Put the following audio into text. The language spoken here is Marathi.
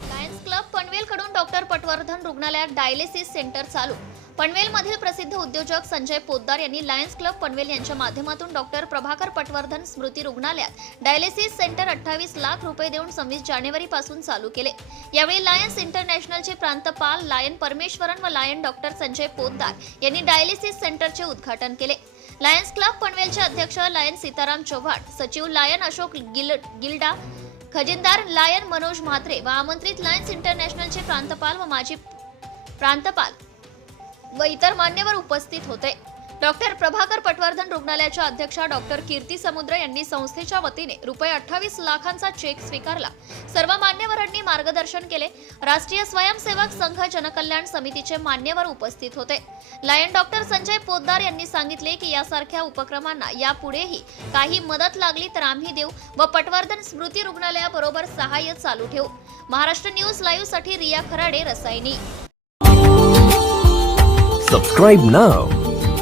लायन्स क्लब पनवेलकडून डॉक्टर पटवर्धन रुग्णालयात डायलिसिस सेंटर चालू. पनवेलमधील प्रसिद्ध उद्योजक संजय पोद्दार यांनी लायन्स क्लब पनवेल यांच्या माध्यमातून डॉक्टर प्रभाकर पटवर्धन स्मृती रुग्णालयात डायलिसिस सेंटर अठ्ठावीस लाख रुपये देऊन सव्वीस जानेवारीपासून चालू केले. यावेळी लायन्स इंटरनॅशनलचे प्रांतपाल लायन परमेश्वरन व लायन डॉक्टर संजय पोद्दार यांनी डायलिसिस सेंटरचे उद्घाटन केले. लायन्स क्लब पनवेलचे अध्यक्ष लायन सीताराम चव्हाण सचिव लायन अशोक गिल गिल्डा खजिनदार लायन मनोज म्हात्रे व आमंत्रित लायन्स इंटरनॅशनलचे प्रांतपाल व माजी प्रांतपाल व इतर मान्यवर उपस्थित होते. डॉक्टर प्रभाकर पटवर्धन रुग्णालयाच्या अध्यक्षा डॉक्टर कीर्ती समुद्र यांनी संस्थेच्या वतीने रुपये अठ्ठावीस लाखांचा चेक स्वीकारला. सर्व मान्यवरांनी मार्गदर्शन केले. राष्ट्रीय स्वयंसेवक संघ जनकल्याण समितीचे मान्यवर उपस्थित होते. लायन डॉक्टर संजय पोद्दार यांनी सांगितले की यासारख्या उपक्रमांना यापुढेही काही मदत लागली तर आम्ही देऊ व पटवर्धन स्मृती रुग्णालयाबरोबर सहाय्य चालू ठेवू. Maharashtra news लाईव्हसाठी Riya Kharade Rasayani. Subscribe now.